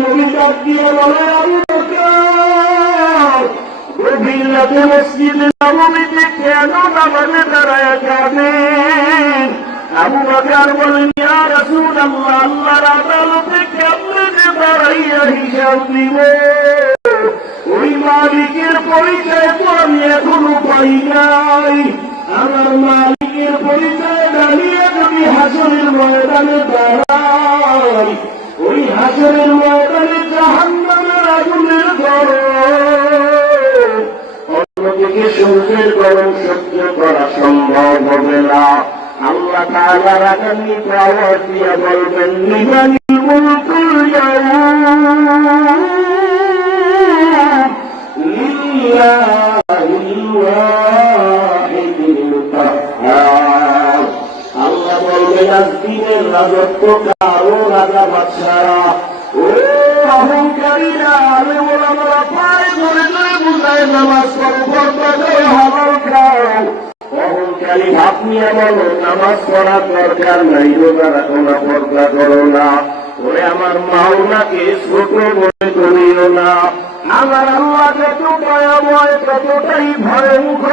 নবী ডাক দিয়ে বলে, আবু বকর, গভীর রাতে মসজিদে নববীতে কেন নামাজে দাঁড়ায় যাবেন? আবু বকর বলেন, ইয়া রাসূলুল্লাহ, আল্লাহর আদালতে কেমনে যে দাঁড়াইয়া হিসাব দিব? ওই মালিকের পরিচয় তো আমি এখনো পাই নাই। আমার মালিকের পরিচয় দাঁড়িয়ে যদি হাসরের ময়দানে দাঁড়াই, ওই হাসরের ময়দানে জাহান্নামের আগুনের গরম, অন্যদিকে সূর্যের গরম সহ্য করা সম্ভব হবে না। আল্লাহ তাআলার আগামী আওয়াজ দিয়ে বলবেন, লিমানিল মুলকুল ইয়াউম লিল্লাহিল ওয়াহিদিল কাহ্হার। আল্লাহ বলবেন, আজকের রাজত্ব কারো রাজা বাদশারা। ও অহংকারীরা, আমি ওলামারা পায়ে ধরে ধরে বুঝায় নামাজ পড়ো, পর্দা করো, হালাল খাও। অহংকারী ভাব নিয়ে বলো নামাজ পড়ার দরকার নাই, রোজা রাখো না, পর্দা করো না। ওরে আমার মাওলাকে ছোট মনে করিও না। আমার আল্লাহ যত ভয়াবহ ততটাই ভয়ঙ্কর।